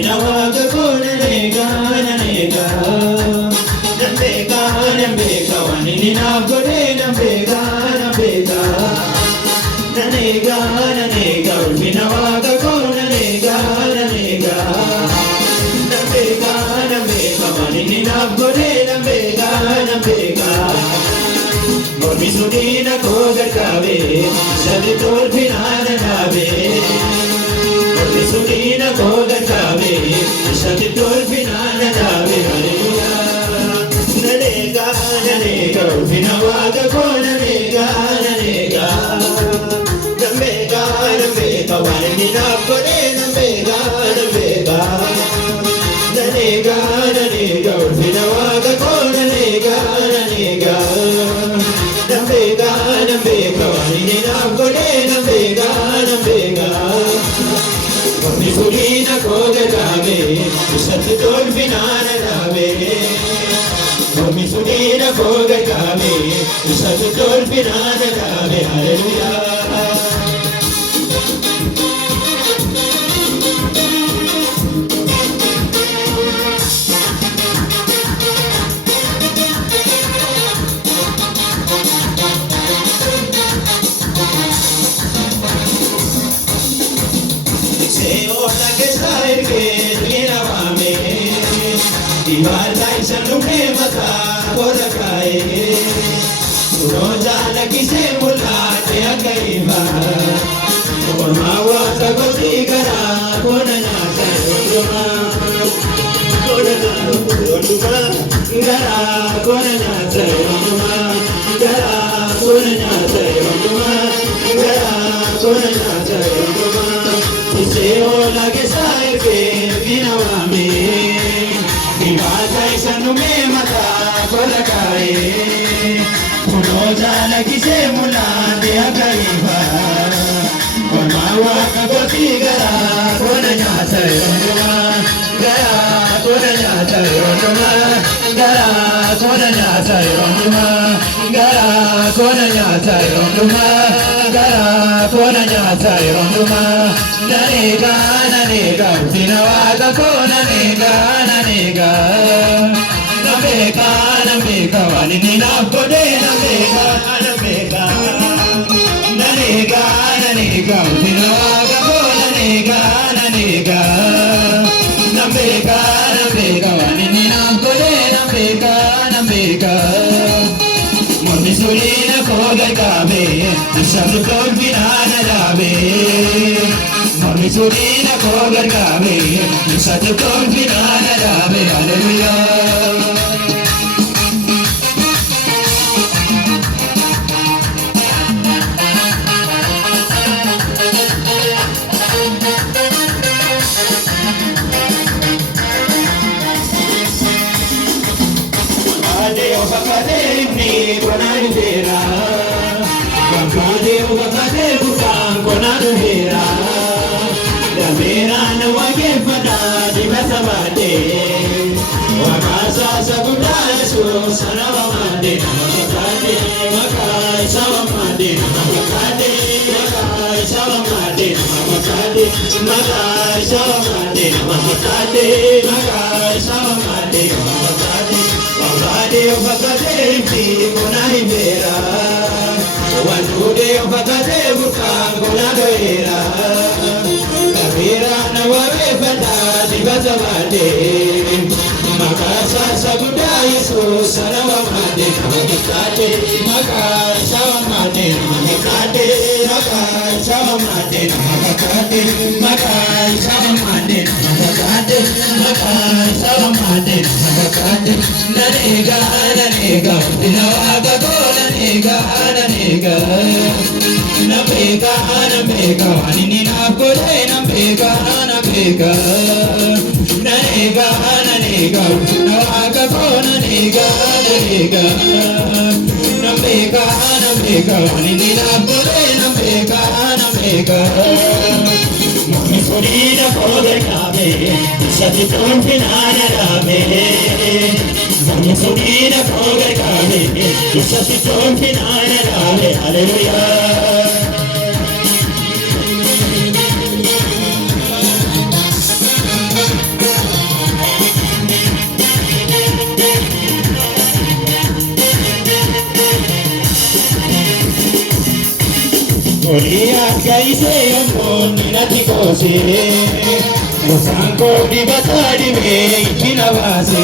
Wanina waga kona nega nanega. Nambega nambega wanina kone nambega nambega. Nanega nanega wanina waga kona nega nanega. Nambega nambega wanina kone nambega nambega. Mormi sudina kogar kabe, shadi tol pinana nabe. Mormi sudina kogar kabe, shadi tol pinana nabe. Hallelujah. Nanega nanega, pinawaga kona nega nanega. Nambega nambega, wanina kone nambega nambega. Nanega nanega, pinawaga kona nega nanega. Nambega nambega wanina kone nambega nambega. Mormi sudina kogar kabe, shadi tol pinana nabe. Mormi sudina kogar kabe, shadi tol pinana nabe. Hallelujah. Dibatai sanume mata korakai, roja lagi se mulate agaiba, komawa sagoti gara konana sarunduma, konana sarunduma, gara konana sarunduma, gara konana sarunduma, gara konana sarunduma, iseo lagi sai ke binawame. Dibatai sanume mata korakai, roja lagi se mulate agaiba, komawa sagoti gara konana sarunduma, gara konana sarunduma, gara konana sarunduma, gara konana sarunduma, gara konana sarunduma. Nanega nanega, pinawaga kona nega nanega. Nambega nambega, wanina kone nambega nambega. Nanega nanega, pinawaga kona nega nanega. Nambega nambega, wanina kone nambega nambega. Mormi sudina kogar kabe, shadi tol pinana nabe. Mormi sudina kogar kabe, shadi tol pinana nabe. Hallelujah. Adeo bakade ni konani vera, bakade bakade bukan konani vera. Damera na wage fada di basabade, wakasa sabuda su sarawamade namakade, makai sawamade namakade, makai sawamade namakade, makai sawamade namakade, makai sawamade namakade. Adeo bakade ni konani vera, wanudeo bakade bukan konani vera. Damera na wage fada di basabade, makasa sabuda Yesu sarawamade namakade, makai sawamade namakade, makai sawamade namakade, makai sawamade namakade, makai sawamade namakade. Nanega nanega, pinawaga kona nega nanega. Nambega nambega, wanina kone nambega nambega. Nanega nanega, pinawaga kona nega nanega. Nambega nambega, wanina kone nambega nambega. Mormi sudina kogar kabe, shadi tol pinana nabe. Mormi sudina kogar kabe, shadi tol pinana nabe. Hallelujah. Oliya kaise amoni nati kose Musanko di batadi me kinavase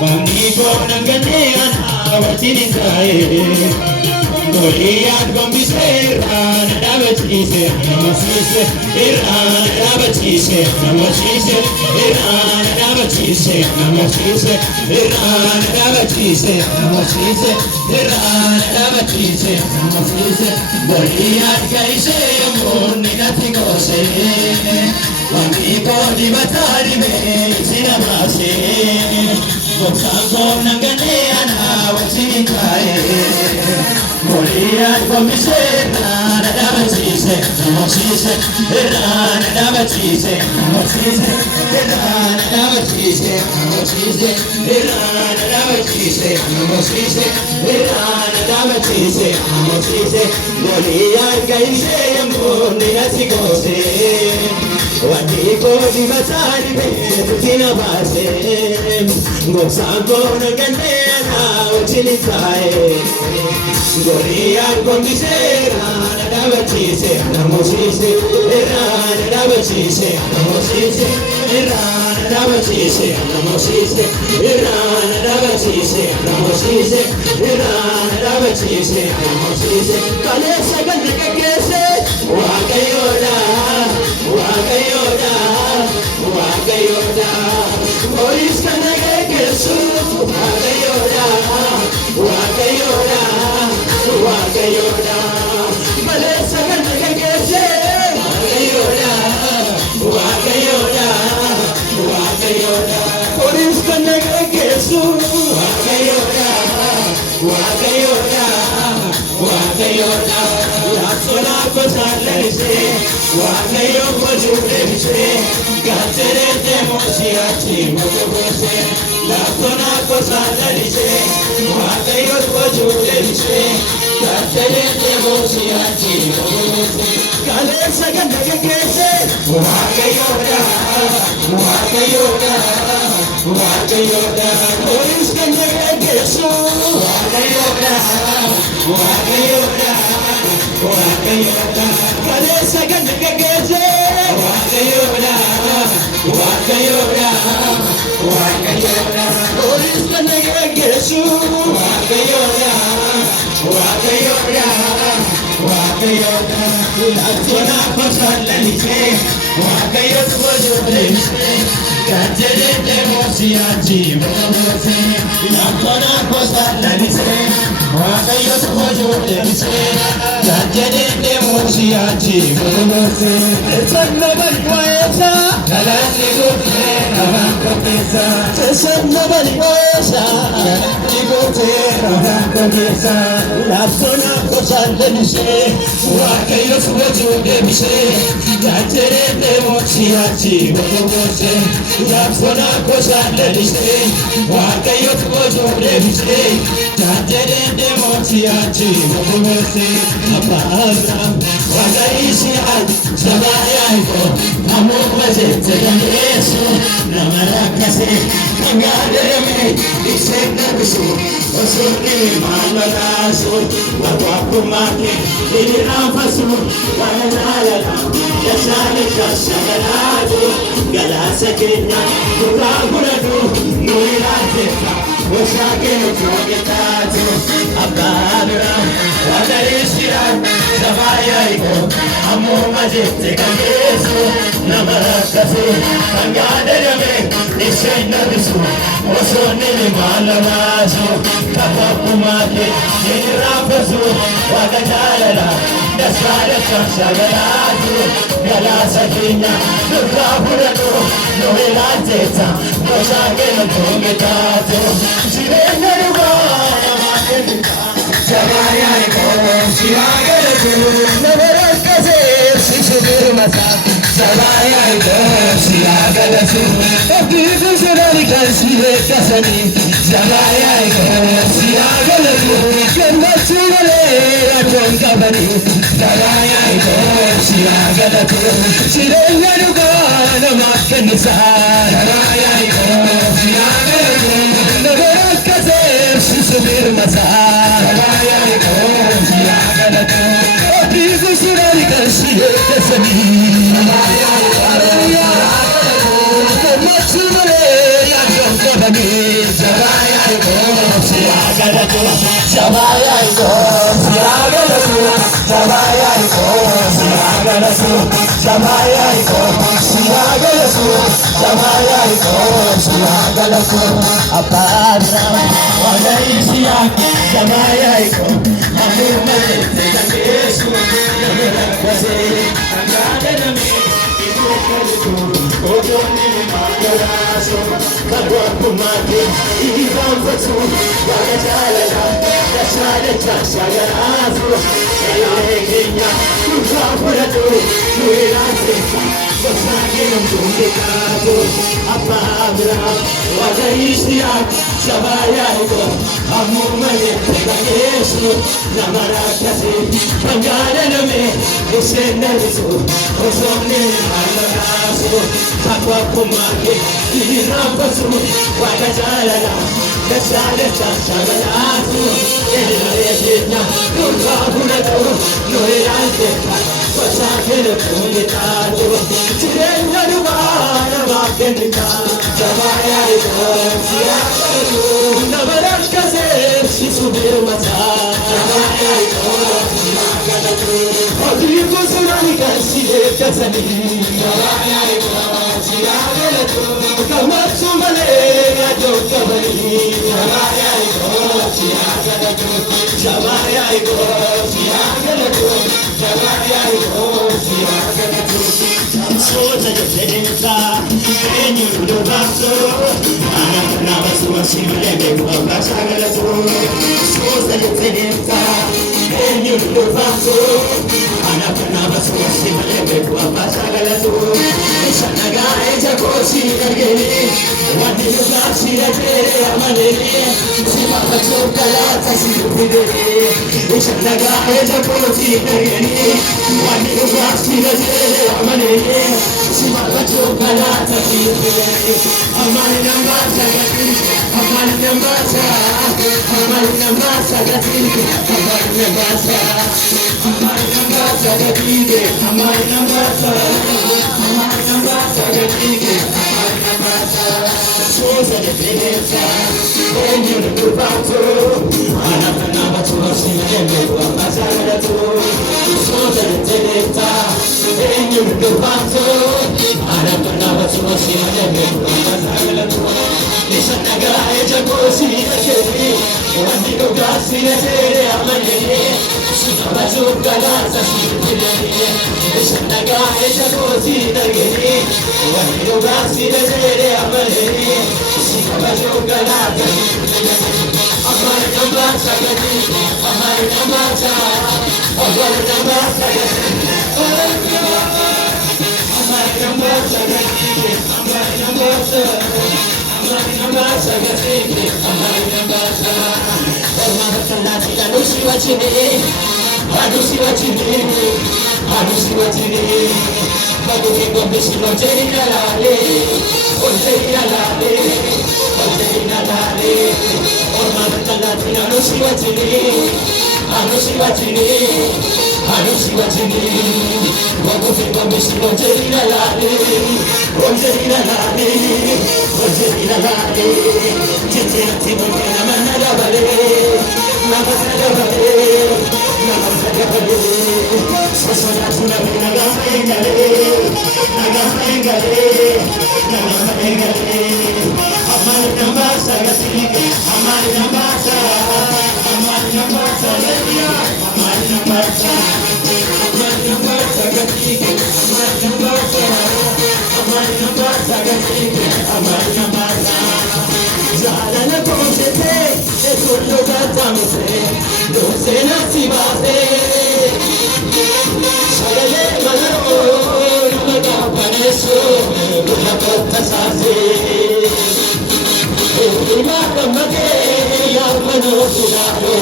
Bani ko nangane anawatini sae Oliya gombise rana dabatise namasise Irana dabatise namasise Irana dabatise namasise Irana dabatise namasise Irana dabatise namasise Oliya kaise amoni nati kose Wami ko di batari me sinabase Musanko nangane anawatini sae Oliya gombise rana dabatise namasise Irana dabatise namasise Irana dabatise namasise Irana dabatise namasise Irana dabatise namasise Oliya kaise amoni nati kose Wati ko di batari me sinabase Musanko nangane anawatini sae Oliya gombise rana dabatise namasise Irana dabatise namasise Irana dabatise namasise Irana dabatise namasise Irana dabatise namasise Kale sagal nakakese Wakayoda Wakayoda Wakayoda Oris kanakakesu Wakayoda Wakayoda Wakayoda Malesa kanakakese Wakayoda Wakayoda Wakayoda Oris kanakakesu Wakayoda Wakayoda Wakayoda Yasona kosalese Wakayo kojulese Gatere demosiachi mokose Yasona kosalese Wakayo kojulese Gatere demosiachi mokose Kalesa kanakakese Wakayoda Wakayoda Wakayoda Oris kanakakesu Wakayoda Wakayoda Wakayoda Kalesa kanakakese Wakayoda Wakayoda Wakayoda Oris kanakakesu Wakayoda Wakayoda Wakayoda Latona pasalalise Wakayoda wajulese Kajere demosiachi mokose Latona pasalalise Wakayoda wajulese Kajere demosiachi mokose Esanna balikoesa Kalasi gote Navankopesa Esanna balikoesa Kalasi gote Navankopesa Latona pasalalise Wakayoda wajulese Kajere demosiachi mokose Latona pasalalise Wakayoda wajulese Kajere demosiachi mokose Abraham Wakaisi al Sabayaiko Namukase Yesu Namarakase Kangadereme Isenabisu Osuni Mamalasu Wakumake Ilirafasu Wanayala Yasani Kasagaladu Galasa Kenya Kukaguradu Nuilateka Osake Nukogetato Abadura Wakaisira Sabayaiko Amumajete Kangesu Namarakase Kangadereme Isenabisu Osuni Mamalasu Wakumake Ilirafasu Wanayala Yasani Kasagaladu Galasa Kenya Kukaguradu Nuilateka Osake Nukogetato Sirengaruga Sabayaiko Sivagalatu Navarakase Sisubir Masak Sabayaiko Sivagalatu Abdiku Sunarikan Sivekasani Sabayaiko Sivagalatu Kambachugale Aton Kabani Sabayaiko Sivagalatu Sirengaruga Namakanisa Sabayaiko Sivagalatu Navarakase Sisubir Masak Sabayaiko Sivagalatu galatu Shabaya iko siya galatu Shabaya iko siya galatu Shabaya iko siya galatu Shabaya iko siya galatu Apara wala siya Shabaya iko Amumale tega Yesu Namera kwase Angade nami Ibu kalutu Ojoni magaraso Kabwa kumake Ibam fatu Wakajalala Yashale chashagarazo Ele Kenya Kukapuratu Nuirate Wasage mtunge kato Apabra Wakaishia Shabaya iko Amumale tega Yesu Namara kasi Angade nami Isenerizo Ojoni magaraso Kabwa kumake Ibam fatu Wakajalala Yashale chashagarazo Ele Kenya Kukapuratu Nuirate Wasage mtunge kato Tirenya Nubana Makendika Shabaya iko siya galatu Nabarak kasi Sisubir mata Shabaya iko siya galatu Odrigo sunani kasi Kasani Shabaya iko siya galatu Kamatsu male Ajo kabali Shabaya iko siya galatu Shabaya iko siya galatu Shabaya iko siya galatu Soza yotenza Enyu lubaso Anakana basu wasimulebe Kwa bashagalatu Soza yotenza Enyu lubaso Anakana basu wasimulebe Kwa bashagalatu Shanaga eja koshi nageni Wadi lugasi rajere amalele Sima bacho kalata sirupidere Shanaga eja koshi nageni Wadi lugasi rajere amalele Sima bacho kalata sirupidere Amali nambasa gati Amali nambasa Amali nambasa gati Amali nambasa Amali nambasa gati Amali nambasa Amali nambasa gati Amali nambasa Soza dependenza Enyo lubato Anakana batu wasimeme Kwa masalatu Soza dependenza Enyo lubato Anakana batu wasimeme Kwa masalatu Nishanaga eja kosi nakeri Wandiko gasi netere amanere Sina batu kalasa sirupidere Nishanaga eja kosi nakeri Wandiko gasi netere amanere Sina batu kalasa sirupidere Amari nambasa gati Amari nambasa Amari nambasa gati Amari nambasa gati Amari nambasa Amari nambasa gati Amari nambasa Ormana kalati anusi wachine Anusi wachine Anusi wachine Baguki gombesi lojeri nalale Ojeri nalale Ojeri nalale Ormana kalati anusi wachine Anusi wachine Anusi wachine Baguki gombesi lojeri nalale Ojeri nalale Ojeri nalale Jitira timu na manada bale Namasada bale Namasada bale Sasana tuna bina gafengale Nagafengale Nagafengale Amari nambasa gatike Amari nambasa Amari nambasa letia Amari nambasa Amari nambasa gatike Amari nambasa Amari nambasa gatike Amari nambasa Jalana konsete Ekullo katamse Dose nasibase Shagale manaro Namaga paneso Namaga sase Ima kamake Yamano sunaro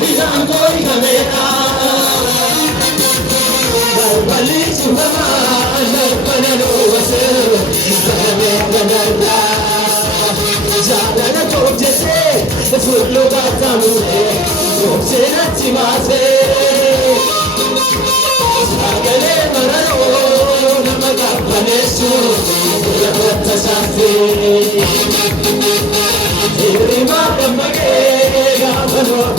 Bizango ikamera Bali sumama Narpanano wase Nagame manarla Jalana konsete Ekullo katamse Dose nasibase Shagale manaro Namaga paneso Namaga sase Irima kamake Canada,